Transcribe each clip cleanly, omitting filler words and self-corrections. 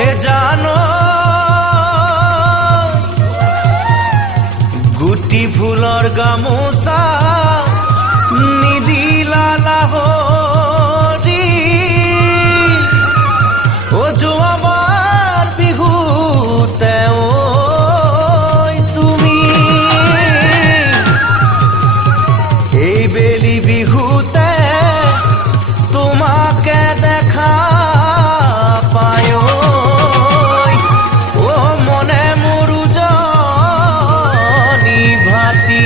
হে জানো গুটি ফুলৰ গামোচা নিদিলা লাহৰি ও যোৱাবাৰ বিহুতে তুমি এই বেলি বিহুতে তোমাকে দেখা পায় ও মনে মোৰো জনী ভাতি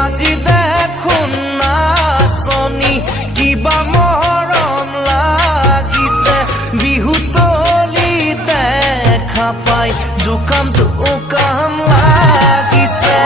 আজি দেখোন নাচনি কিবা মৰম লাগিছে বিহু তলি দেখা পাই জোকাম লাগিছে